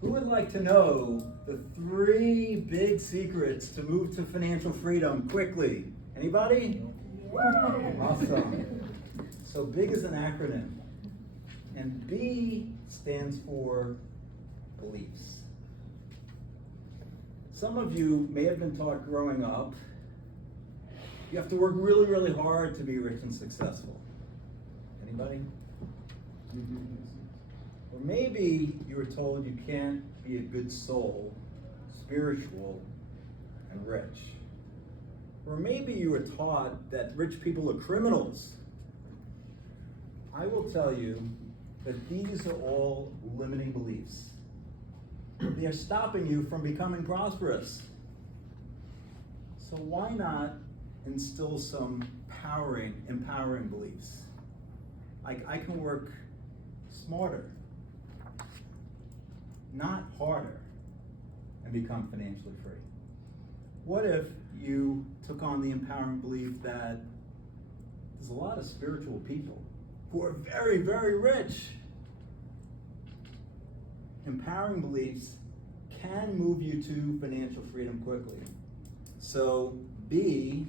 Who would like to know the 3 big secrets to move to financial freedom quickly? Anybody? Awesome. So BIG is an acronym, and B stands for beliefs. Some of you may have been taught growing up, you have to work really, really hard to be rich and successful. Anybody? Or maybe you were told you can't be a good soul, spiritual, and rich. Or maybe you were taught that rich people are criminals. I will tell you that these are all limiting beliefs. They are stopping you from becoming prosperous. So why not instill some empowering beliefs? Like, I can work smarter, not harder, and become financially free. What if you took on the empowering belief that there's a lot of spiritual people who are very, very rich? Empowering beliefs can move you to financial freedom quickly. So B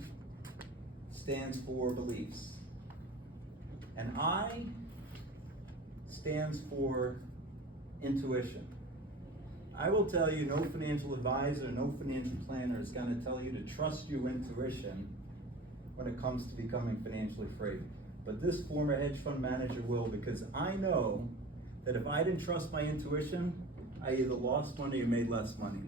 stands for beliefs. And I stands for intuition. I will tell you, no financial advisor, no financial planner is going to tell you to trust your intuition when it comes to becoming financially free. But this former hedge fund manager will, because I know that if I didn't trust my intuition, I either lost money or made less money.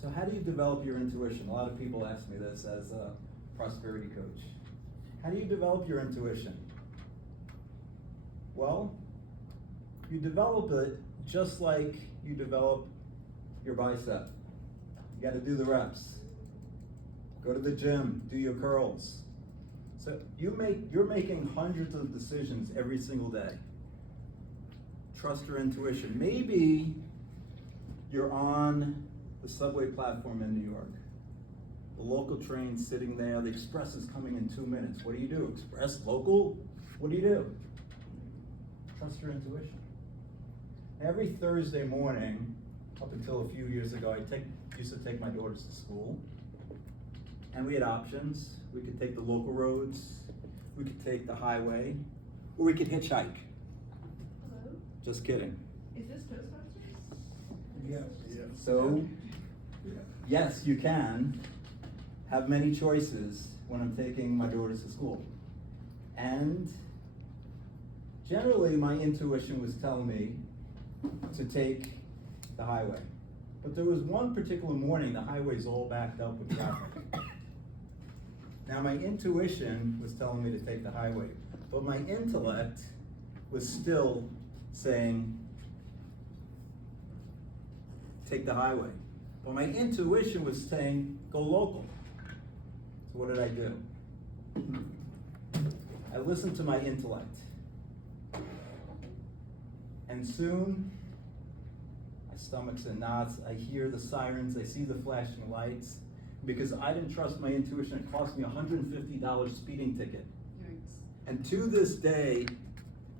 So how do you develop your intuition? A lot of people ask me this as a prosperity coach. How do you develop your intuition? Well, you develop it just like you develop your bicep. You got to do the reps. Go to the gym, do your curls. So you're making hundreds of decisions every single day. Trust your intuition. Maybe you're on the subway platform in New York. The local train's sitting there. The express is coming in 2 minutes. What do? Express, local? What do? Trust your intuition. Every Thursday morning, up until a few years ago, I used to take my daughters to school. And we had options. We could take the local roads, we could take the highway, or we could hitchhike. Hello? Just kidding. Is this Toastmasters? Yes. So, yes, you can have many choices when I'm taking my daughters to school. And generally, my intuition was telling me to take the highway. But there was one particular morning, the highway's all backed up with traffic. Now, my intuition was telling me to take the highway, but my intellect was still saying, take the highway. But my intuition was saying, go local. So what did I do? I listened to my intellect. And soon, my stomach's in knots. I hear the sirens, I see the flashing lights. Because I didn't trust my intuition, it cost me a $150 speeding ticket. Yikes. And to this day,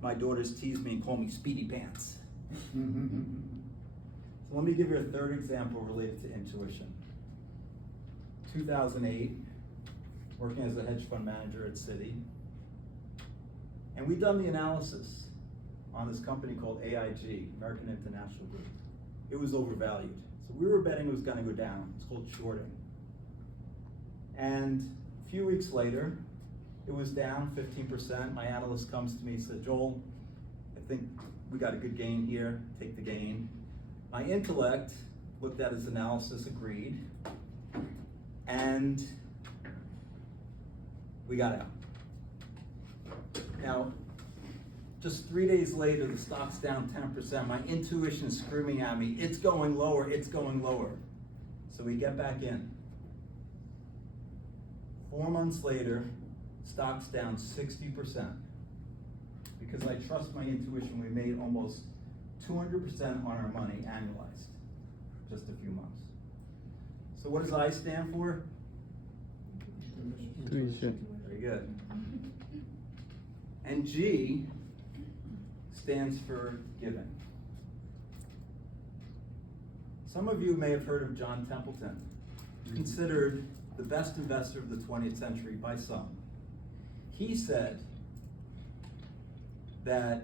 my daughters tease me and call me Speedy Pants. So let me give you a third example related to intuition. 2008, working as a hedge fund manager at Citi. And we'd done the analysis on this company called AIG, American International Group. It was overvalued. So we were betting it was gonna go down. It's called shorting. And a few weeks later, it was down 15%. My analyst comes to me and said, Joel, I think we got a good gain here, take the gain. My intellect looked at his analysis, agreed, and we got out. Now, just 3 days later, the stock's down 10%. My intuition is screaming at me, it's going lower, it's going lower. So we get back in. 4 months later, stock's down 60%. Because I trust my intuition, we made almost 200% on our money annualized, just a few months. So what does I stand for? Intuition. Very good. And G stands for giving. Some of you may have heard of John Templeton, considered the best investor of the 20th century by some. He said that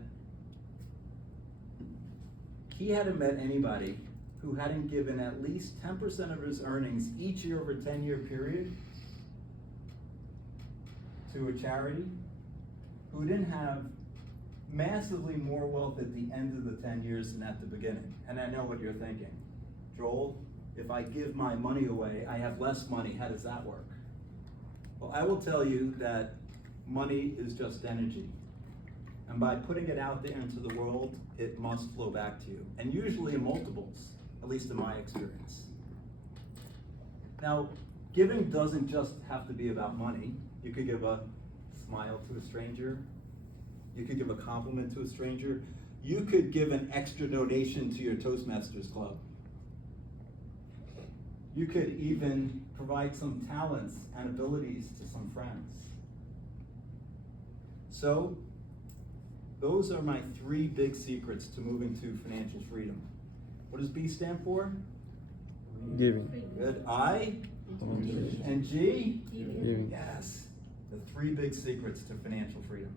he hadn't met anybody who hadn't given at least 10% of his earnings each year over a 10-year period to a charity, who didn't have massively more wealth at the end of the 10 years than at the beginning. And I know what you're thinking. Joel, if I give my money away, I have less money. How does that work? Well, I will tell you that money is just energy. And by putting it out there into the world, it must flow back to you. And usually in multiples, at least in my experience. Now, giving doesn't just have to be about money. You could give a smile to a stranger. You could give a compliment to a stranger. You could give an extra donation to your Toastmasters club. You could even provide some talents and abilities to some friends. So, those are my 3 big secrets to moving to financial freedom. What does B stand for? Giving. Good. I? Donation. And G? Giving. Yes. The 3 big secrets to financial freedom.